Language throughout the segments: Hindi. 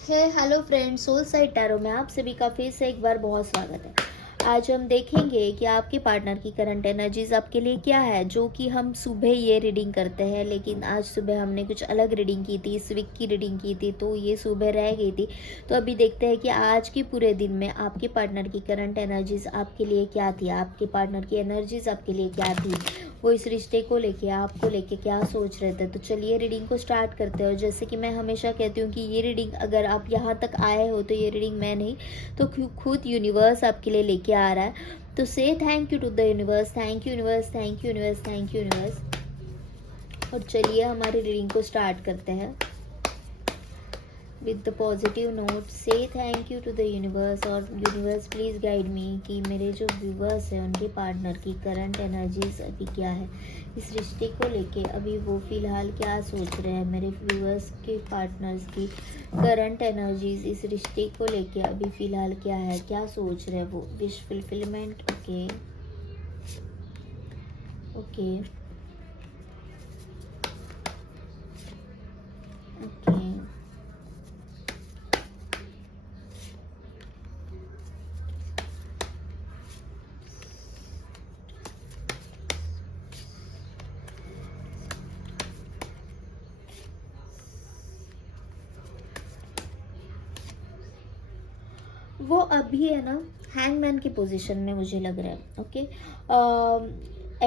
Hello friends, soul side tarot में आप सभी का फिर से एक बार बहुत स्वागत है। आज हम देखेंगे कि आपके पार्टनर की करंट एनर्जीज आपके लिए क्या है, जो कि हम सुबह ये रीडिंग करते हैं, लेकिन आज सुबह हमने कुछ अलग रीडिंग की थी, इस वीक की रीडिंग की थी, तो ये सुबह रह गई थी। तो अभी देखते हैं कि आज के पूरे दिन में आपके पार्टनर की करंट एनर्जीज आपके लिए क्या थी, आपके पार्टनर की एनर्जीज आपके लिए क्या थी, वो इस रिश्ते को लेके आपको लेके क्या सोच रहे थे। तो चलिए रीडिंग को स्टार्ट करते हो। जैसे कि मैं हमेशा कहती हूँ कि ये रीडिंग अगर आप यहाँ तक आए हो तो ये रीडिंग मैं नहीं, तो खुद यूनिवर्स आपके लिए लेके आ रहा है। तो so thank you to the universe, thank you universe, thank you universe, thank you universe. और चलिए हमारी रीडिंग को स्टार्ट करते हैं with the positive note. So thank you to the universe, और यूनिवर्स प्लीज़ गाइड मी कि मेरे जो व्यूवर्स हैं उनके पार्टनर की करंट एनर्जीज अभी क्या है, इस रिश्ते को लेके अभी वो फ़िलहाल क्या सोच रहे हैं। मेरे व्यूवर्स के पार्टनर्स की करंट एनर्जीज इस रिश्ते को लेके अभी फ़िलहाल क्या है, क्या सोच रहे हैं वो। Wish fulfilment, okay okay okay. वो अभी है ना हैंगमैन की पोजीशन में मुझे लग रहा है। ओके,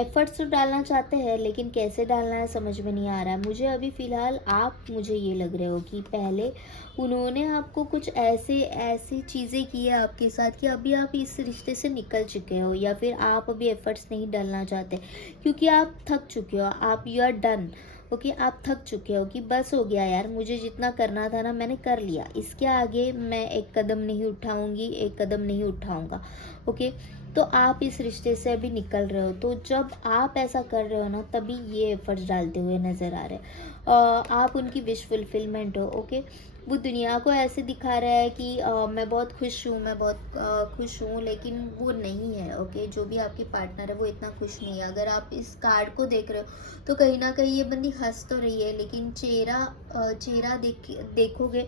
एफर्ट्स तो डालना चाहते हैं, लेकिन कैसे डालना है समझ में नहीं आ रहा है मुझे अभी फ़िलहाल। आप मुझे ये लग रहे हो कि पहले उन्होंने आपको कुछ ऐसे ऐसी चीज़ें की है आपके साथ कि अभी आप इस रिश्ते से निकल चुके हो, या फिर आप अभी एफर्ट्स नहीं डालना चाहते क्योंकि आप थक चुके हो, आप यू आर डन। ओके, आप थक चुके हो कि बस हो गया यार, मुझे जितना करना था ना मैंने कर लिया, इसके आगे मैं एक कदम नहीं उठाऊंगी, एक कदम नहीं उठाऊंगा। ओके, तो आप इस रिश्ते से अभी निकल रहे हो। तो जब आप ऐसा कर रहे हो ना, तभी ये एफर्ट्स डालते हुए नज़र आ रहे हैं। आप उनकी विश फुलफिलमेंट हो। ओके, वो दुनिया को ऐसे दिखा रहा है कि मैं बहुत खुश हूँ, मैं बहुत खुश हूँ, लेकिन वो नहीं है। ओके, जो भी आपकी पार्टनर है वो इतना खुश नहीं है। अगर आप इस कार्ड को देख रहे हो तो कहीं ना कहीं ये बंदी हंस तो रही है, लेकिन चेहरा देखोगे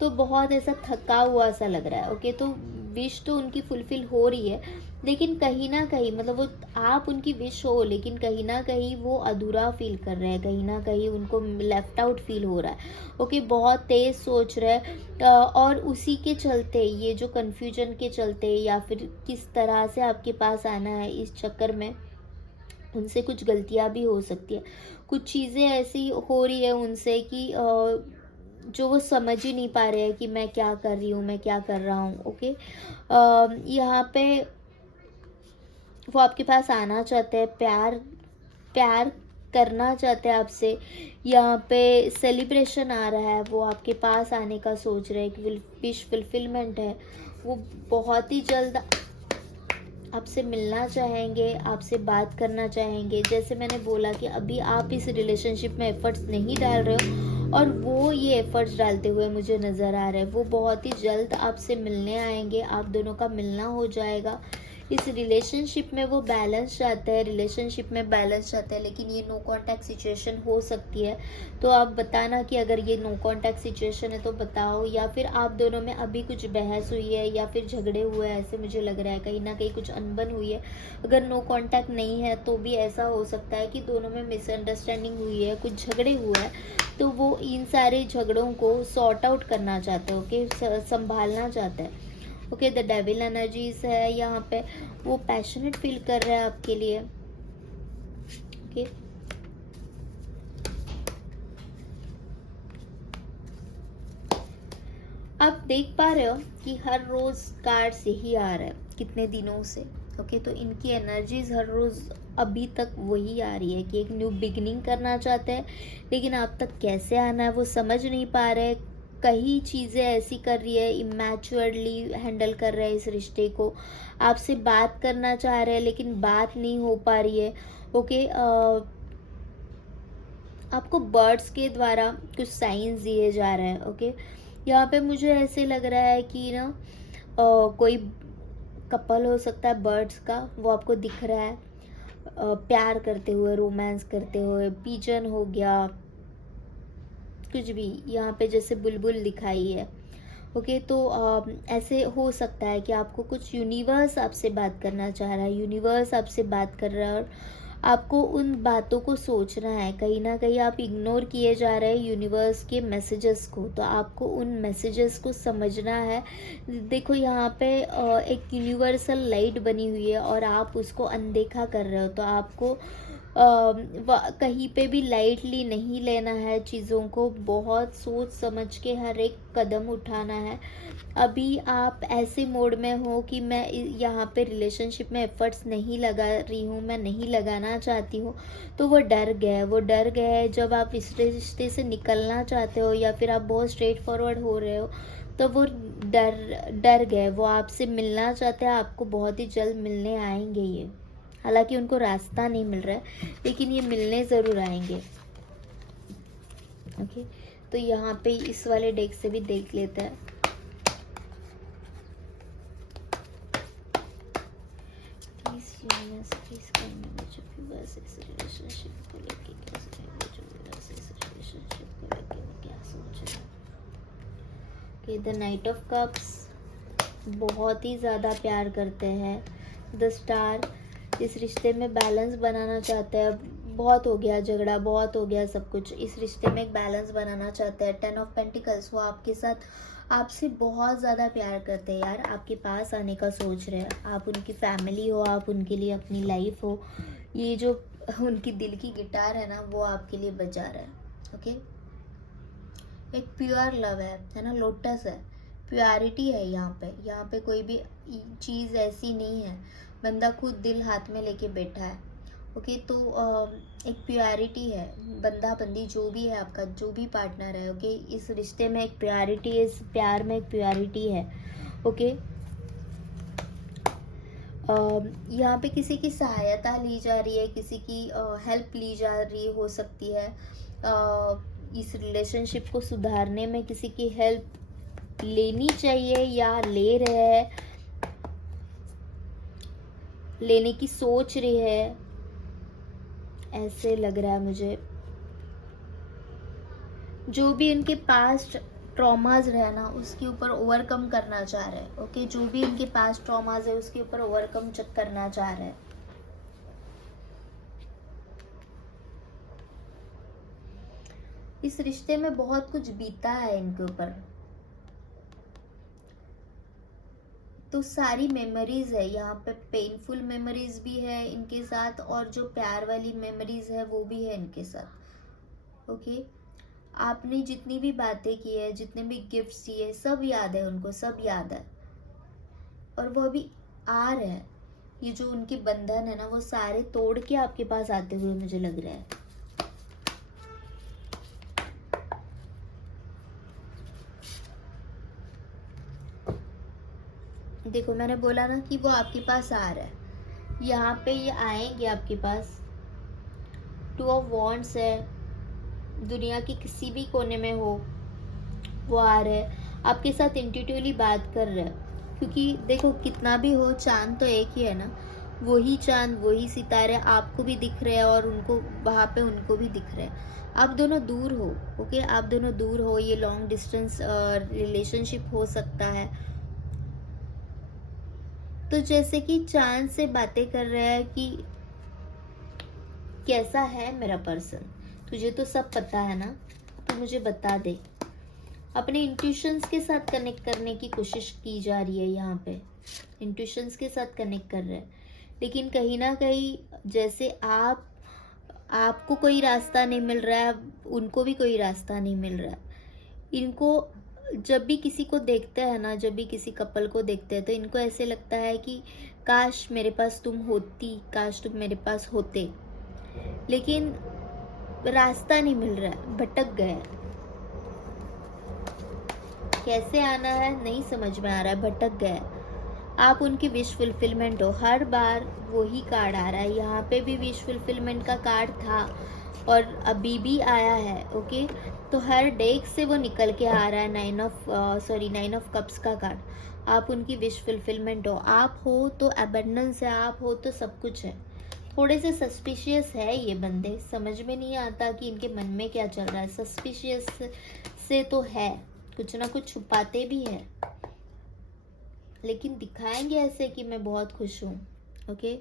तो बहुत ऐसा थका हुआ सा लग रहा है। ओके, तो विश तो उनकी फुलफिल हो रही है, लेकिन कहीं ना कहीं मतलब वो, आप उनकी विश हो, लेकिन कहीं ना कहीं वो अधूरा फील कर रहे हैं, कहीं ना कहीं उनको लेफ्ट आउट फील हो रहा है। ओके, बहुत तेज सोच रहे हैं, और उसी के चलते, ये जो कन्फ्यूजन के चलते, या फिर किस तरह से आपके पास आना है, इस चक्कर में उनसे कुछ गलतियां भी हो सकती है। कुछ चीज़ें ऐसी हो रही है उनसे कि जो वो समझ ही नहीं पा रहे हैं कि मैं क्या कर रही हूँ, मैं क्या कर रहा हूँ। ओके, यहाँ पे वो आपके पास आना चाहते हैं, प्यार प्यार करना चाहते हैं आपसे। यहाँ पे सेलिब्रेशन आ रहा है, वो आपके पास आने का सोच रहे हैं कि विश फुलफिलमेंट है। वो बहुत ही जल्द आपसे मिलना चाहेंगे, आपसे बात करना चाहेंगे। जैसे मैंने बोला कि अभी आप इस रिलेशनशिप में एफर्ट्स नहीं डाल रहे हो, और वो ये एफर्ट्स डालते हुए मुझे नज़र आ रहे हैं। वो बहुत ही जल्द आपसे मिलने आएंगे, आप दोनों का मिलना हो जाएगा। इस रिलेशनशिप में वो बैलेंस चाहते हैं, रिलेशनशिप में बैलेंस चाहते हैं, लेकिन ये नो कांटेक्ट सिचुएशन हो सकती है। तो आप बताना कि अगर ये नो कांटेक्ट सिचुएशन है तो बताओ, या फिर आप दोनों में अभी कुछ बहस हुई है या फिर झगड़े हुए हैं, ऐसे मुझे लग रहा है कहीं ना कहीं कुछ अनबन हुई है। अगर नो कांटेक्ट नहीं है तो भी ऐसा हो सकता है कि दोनों में मिसअंडरस्टैंडिंग हुई है, कुछ झगड़े हुए हैं, तो वो इन सारे झगड़ों को सॉर्ट आउट करना चाहते हैं। ओके, संभालना चाहते हैं। ओके, द डेविल एनर्जीज है यहाँ पे, वो पैशनेट फील कर रहा है आपके लिए। ओके, आप देख पा रहे हो कि हर रोज कार्ड्स यही आ रहा है कितने दिनों से। ओके, तो इनकी एनर्जीज हर रोज अभी तक वही आ रही है कि एक न्यू बिगिनिंग करना चाहते हैं, लेकिन आप तक कैसे आना है वो समझ नहीं पा रहे। कई चीज़ें ऐसी कर रही है, इमैच्योरली हैंडल कर रहे हैं इस रिश्ते को। आपसे बात करना चाह रहे हैं, लेकिन बात नहीं हो पा रही है। ओके, आपको बर्ड्स के द्वारा कुछ साइंस दिए जा रहे हैं। ओके, यहाँ पे मुझे ऐसे लग रहा है कि ना कोई कपल हो सकता है बर्ड्स का, वो आपको दिख रहा है प्यार करते हुए, रोमांस करते हुए। पिजन हो गया, कुछ भी यहाँ पे जैसे बुलबुल दिखाई है। ओके, तो ऐसे हो सकता है कि आपको कुछ यूनिवर्स आपसे बात करना चाह रहा है, यूनिवर्स आपसे बात कर रहा है और आपको उन बातों को सोचना है। कहीं ना कहीं आप इग्नोर किए जा रहे हैं यूनिवर्स के मैसेजेस को, तो आपको उन मैसेजेस को समझना है। देखो यहाँ पे एक यूनिवर्सल लाइट बनी हुई है और आप उसको अनदेखा कर रहे हो, तो आपको कहीं पे भी लाइटली नहीं लेना है चीज़ों को, बहुत सोच समझ के हर एक कदम उठाना है। अभी आप ऐसे मोड में हो कि मैं यहाँ पे रिलेशनशिप में एफर्ट्स नहीं लगा रही हूँ, मैं नहीं लगाना चाहती हूँ, तो वो डर गए है। जब आप इस रिश्ते से निकलना चाहते हो या फिर आप बहुत स्ट्रेट फॉरवर्ड हो रहे हो, तो वो डर गए, वो आपसे मिलना चाहते हैं, आपको बहुत ही जल्द मिलने आएंगे ये। हालांकि उनको रास्ता नहीं मिल रहा है, लेकिन ये मिलने ज़रूर आएंगे। ओके, तो यहाँ पे इस वाले डेक से भी देख लेते हैं। प्लीज करना मुझे भी बस इस रिलेशनशिप को लेके कैसे है, मुझे बस इस रिलेशनशिप को लेके मैं क्या सोच रहा हूँ। Okay, the night of cups, बहुत ही ज़्यादा प्यार करते हैं। द स्टार, इस रिश्ते में बैलेंस बनाना चाहते हैं। बहुत हो गया झगड़ा, बहुत हो गया सब कुछ, इस रिश्ते में एक बैलेंस बनाना चाहते हैं। 10 ऑफ पेंटिकल्स, वो आपके साथ, आपसे बहुत ज़्यादा प्यार करते हैं यार, आपके पास आने का सोच रहे हैं। आप उनकी फैमिली हो, आप उनके लिए अपनी लाइफ हो। ये जो उनकी दिल की गिटार है ना, वो आपके लिए बजा रहा है। ओके, एक प्योर लव है ना, लोटस है, प्योरिटी है यहाँ पे कोई भी चीज़ ऐसी नहीं है। बंदा खुद दिल हाथ में लेके बैठा है। ओके, तो एक प्योरिटी है, बंदा बंदी जो भी है आपका, जो भी पार्टनर है। ओके, इस रिश्ते में एक प्योरिटी है, इस प्यार में एक प्योरिटी है। ओके, यहाँ पे किसी की सहायता ली जा रही है, किसी की हेल्प ली जा रही हो सकती है। इस रिलेशनशिप को सुधारने में किसी की हेल्प लेनी चाहिए या ले रहे हैं, लेने की सोच रही है, ऐसे लग रहा है मुझे। जो भी उनके पास्ट ट्रॉमाज रहे ना, उसके ऊपर ओवरकम करना चाह रहे हैं। ओके, जो भी उनके पास्ट ट्रॉमाज है उसके ऊपर ओवरकम करना चाह रहे हैं। इस रिश्ते में बहुत कुछ बीता है इनके ऊपर, तो सारी मेमोरीज है यहाँ पे, पेनफुल मेमोरीज भी है इनके साथ और जो प्यार वाली मेमोरीज है वो भी है इनके साथ। ओके, आपने जितनी भी बातें की है, जितने भी गिफ्ट्स दिए, सब याद है उनको, सब याद है। और वो अभी आ रहे हैं, ये जो उनके बंधन है ना, वो सारे तोड़ के आपके पास आते हुए मुझे लग रहा है। देखो, मैंने बोला ना कि वो आपके पास आ रहा है, यहाँ पे ये आएंगे आपके पास। 2 ऑफ वॉन्ड्स है, दुनिया के किसी भी कोने में हो वो आ रहे हैं, आपके साथ इंट्यूटिवली बात कर रहे हैं। क्योंकि देखो, कितना भी हो, चांद तो एक ही है ना, वही चांद वही सितारे आपको भी दिख रहे हैं और उनको वहाँ पे उनको भी दिख रहे हैं। आप दोनों दूर हो। ओके, आप दोनों दूर हो, ये लॉन्ग डिस्टेंस रिलेशनशिप हो सकता है। तो जैसे कि चांद से बातें कर रहे हैं कि कैसा है मेरा पर्सन, तुझे तो सब पता है ना, तो मुझे बता दे। अपने इंट्यूशंस के साथ कनेक्ट करने की कोशिश की जा रही है यहाँ पे, इंट्यूशंस के साथ कनेक्ट कर रहे हैं। लेकिन कहीं ना कहीं जैसे आपको कोई रास्ता नहीं मिल रहा है, उनको भी कोई रास्ता नहीं मिल रहा है। इनको जब भी किसी को देखते हैं ना, जब भी किसी कपल को देखते हैं, तो इनको ऐसे लगता है कि काश मेरे पास तुम होती, काश तुम मेरे पास होते। लेकिन रास्ता नहीं मिल रहा है, भटक गए। कैसे आना है नहीं समझ में आ रहा है, भटक गए। आप उनकी विश फुलफिलमेंट हो, हर बार वही कार्ड आ रहा है। यहाँ पे भी विश फुलफिलमेंट का कार्ड था और अभी भी आया है। ओके, तो हर डेक से वो निकल के आ रहा है 9 ऑफ कप्स का कार्ड। आप उनकी विश फुलफिलमेंट हो, आप हो तो अबंडेंस है, आप हो तो सब कुछ है। थोड़े से सस्पिशियस है ये बंदे, समझ में नहीं आता कि इनके मन में क्या चल रहा है। सस्पिशियस से तो है, कुछ ना कुछ छुपाते भी हैं, लेकिन दिखाएंगे ऐसे कि मैं बहुत खुश हूँ। ओके,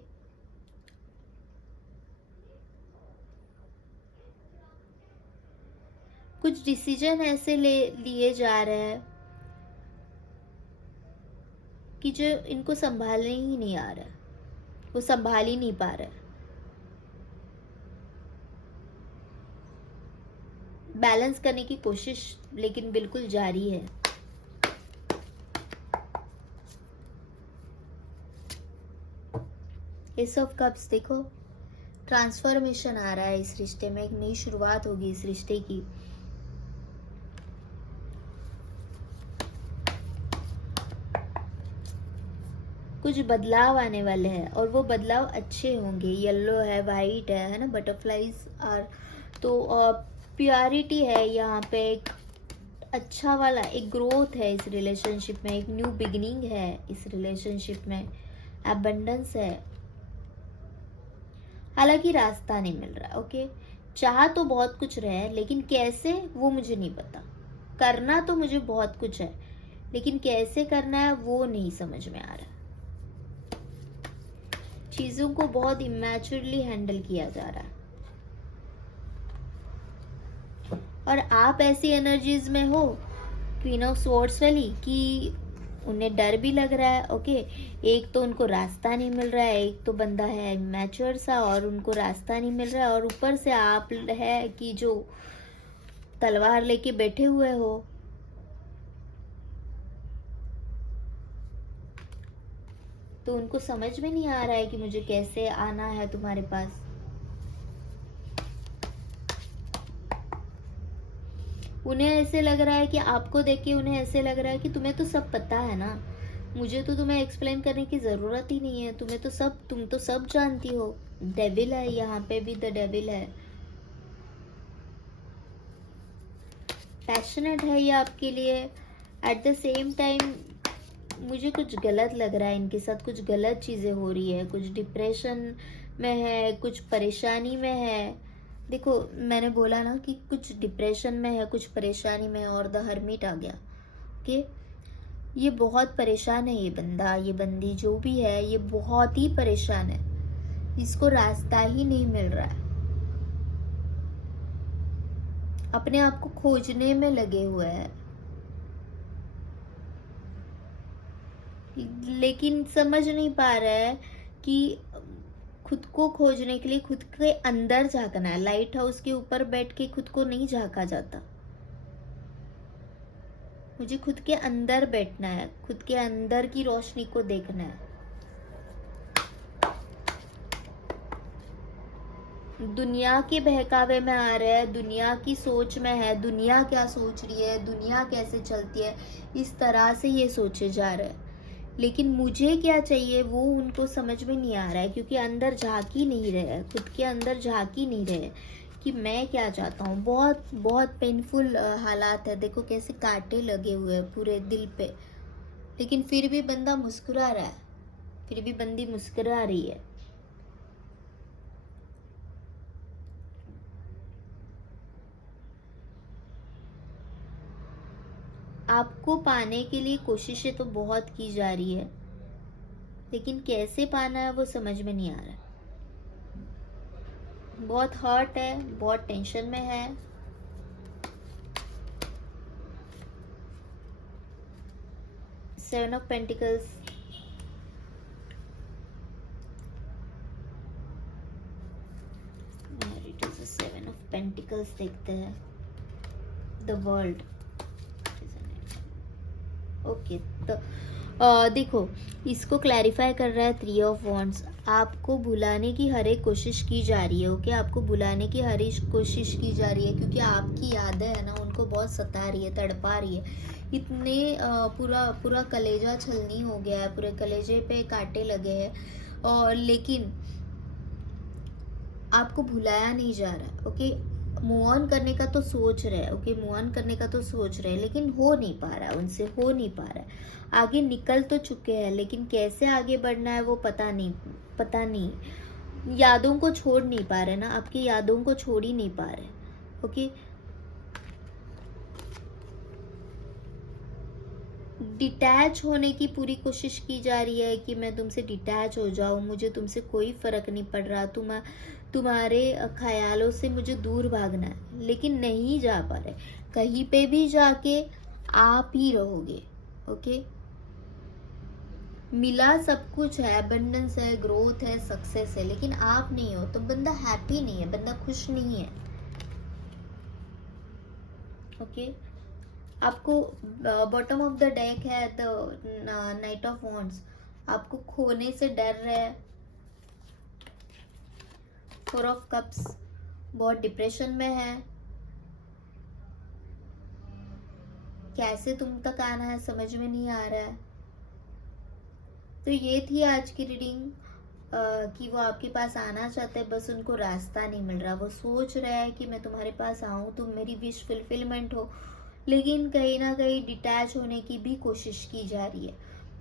कुछ डिसीजन ऐसे लिए जा रहे हैं कि जो इनको संभालने ही नहीं आ रहा है, वो संभाल ही नहीं पा रहे। बैलेंस करने की कोशिश लेकिन बिल्कुल जारी है। एस ऑफ कप्स देखो, ट्रांसफॉर्मेशन आ रहा है इस रिश्ते में, एक नई शुरुआत होगी इस रिश्ते की। कुछ बदलाव आने वाले हैं और वो बदलाव अच्छे होंगे। येलो है, वाइट है ना, बटरफ्लाईज आर, तो प्योरिटी है यहाँ पे, एक अच्छा वाला एक ग्रोथ है इस रिलेशनशिप में, एक न्यू बिगिनिंग है इस रिलेशनशिप में, एबंडेंस है। हालांकि रास्ता नहीं मिल रहा। ओके, चाह तो बहुत कुछ रहे हैं, लेकिन कैसे वो मुझे नहीं पता। करना तो मुझे बहुत कुछ है, लेकिन कैसे करना है वो नहीं समझ में आ रहा। चीजों को बहुत इमैच्योरली हैंडल किया जा रहा है, और आप ऐसी एनर्जीज में हो क्वीन ऑफ स्वॉर्ड्स वाली कि उन्हें डर भी लग रहा है। ओके, एक तो उनको रास्ता नहीं मिल रहा है, एक तो बंदा है मैच्योर सा और उनको रास्ता नहीं मिल रहा है, और ऊपर से आप है कि जो तलवार लेके बैठे हुए हो। तो उनको समझ में नहीं आ रहा है कि मुझे कैसे आना है तुम्हारे पास। उन्हें ऐसे लग रहा है कि आपको देख के उन्हें ऐसे लग रहा है कि तुम्हें तो सब पता है ना, मुझे तो तुम्हें एक्सप्लेन करने की जरूरत ही नहीं है, तुम तो सब जानती हो। डेविल है यहाँ पे भी, द डेविल है। पैशनेट है ये आपके लिए। एट द सेम टाइम मुझे कुछ गलत लग रहा है इनके साथ, कुछ गलत चीजें हो रही है, कुछ डिप्रेशन में है, कुछ परेशानी में है। देखो मैंने बोला ना कि कुछ डिप्रेशन में है, कुछ परेशानी में है, और द हर्मिट आ गया। ओके, ये बहुत परेशान है, ये बंदा, ये बंदी जो भी है, ये बहुत ही परेशान है। इसको रास्ता ही नहीं मिल रहा है, अपने आप को खोजने में लगे हुए हैं, लेकिन समझ नहीं पा रहा है कि खुद को खोजने के लिए खुद के अंदर झांकना है। लाइट हाउस के ऊपर बैठ के खुद को नहीं झांका जाता, मुझे खुद के अंदर बैठना है, खुद के अंदर की रोशनी को देखना है। दुनिया के बहकावे में आ रहे हैं, दुनिया की सोच में है, दुनिया क्या सोच रही है, दुनिया कैसे चलती है, इस तरह से ये सोचे जा रहे हैं। लेकिन मुझे क्या चाहिए वो उनको समझ में नहीं आ रहा है, क्योंकि अंदर झांक ही नहीं रहे, खुद के अंदर झांक ही नहीं रहे कि मैं क्या चाहता हूँ। बहुत बहुत पेनफुल हालात है। देखो कैसे कांटे लगे हुए हैं पूरे दिल पे, लेकिन फिर भी बंदा मुस्कुरा रहा है, फिर भी बंदी मुस्कुरा रही है। आपको पाने के लिए कोशिशें तो बहुत की जा रही है, लेकिन कैसे पाना है वो समझ में नहीं आ रहा है। बहुत हर्ट है, बहुत टेंशन में है। Seven of pentacles, seven of pentacles देखते हैं। The world. ओके, तो देखो इसको क्लैरिफाई कर रहा है थ्री ऑफ वॉन्ड्स। आपको भुलाने की हर एक कोशिश की जा रही है। ओके, आपको भुलाने की हर एक कोशिश की जा रही है, क्योंकि आपकी यादें है ना उनको बहुत सता रही है, तड़पा रही है। इतने पूरा कलेजा छलनी हो गया है, पूरे कलेजे पे कांटे लगे हैं, और लेकिन आपको भुलाया नहीं जा रहा। ओके, मूव ऑन करने का तो सोच रहे हैं, ओके मूव ऑन करने का तो सोच रहे हैं, लेकिन हो नहीं पा रहा है, उनसे हो नहीं पा रहा है। आगे निकल तो चुके हैं, लेकिन कैसे आगे बढ़ना है वो पता नहीं। यादों को छोड़ नहीं पा रहे ना, आपकी यादों को छोड़ ही नहीं पा रहे। ओके, डिटैच होने की पूरी कोशिश की जा रही है कि मैं तुमसे डिटैच हो जाऊँ, मुझे तुमसे कोई फ़र्क नहीं पड़ रहा, तुम्हारे ख़यालों से मुझे दूर भागना है, लेकिन नहीं जा पा रहे। कहीं पे भी जाके आप ही रहोगे, ओके? मिला सब कुछ है, अबंडेंस है, ग्रोथ है, सक्सेस है, लेकिन आप नहीं हो, तो बंदा हैप्पी नहीं है, बंदा खुश नहीं है, ओके? आपको बॉटम ऑफ द डेक है द नाइट ऑफ वॉन्ड्स, आपको खोने से डर है। फोर ऑफ कप्स, बहुत डिप्रेशन में है, कैसे तुम तक आना है समझ में नहीं आ रहा है। तो ये थी आज की रीडिंग कि वो आपके पास आना चाहते हैं, बस उनको रास्ता नहीं मिल रहा। वो सोच रहे हैं कि मैं तुम्हारे पास आऊँ, तुम मेरी विश फुलफिलमेंट हो, लेकिन कहीं ना कहीं डिटैच होने की भी कोशिश की जा रही है।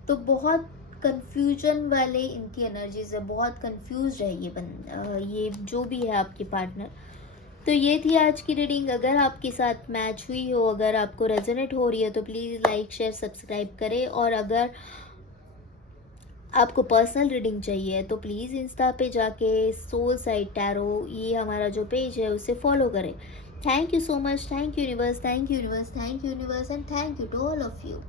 तो बहुत कंफ्यूजन वाले इनकी एनर्जीज है, बहुत कंफ्यूज है ये जो भी है आपके पार्टनर। तो ये थी आज की रीडिंग। अगर आपके साथ मैच हुई हो, अगर आपको रेजोनेट हो रही है, तो प्लीज़ लाइक शेयर सब्सक्राइब करें। और अगर आपको पर्सनल रीडिंग चाहिए तो प्लीज़ इंस्टा पे जाके सोल साइड टैरो, ये हमारा जो पेज है, उसे फॉलो करें। Thank you so much, thank you universe, thank you universe, thank you universe, and thank you to all of you.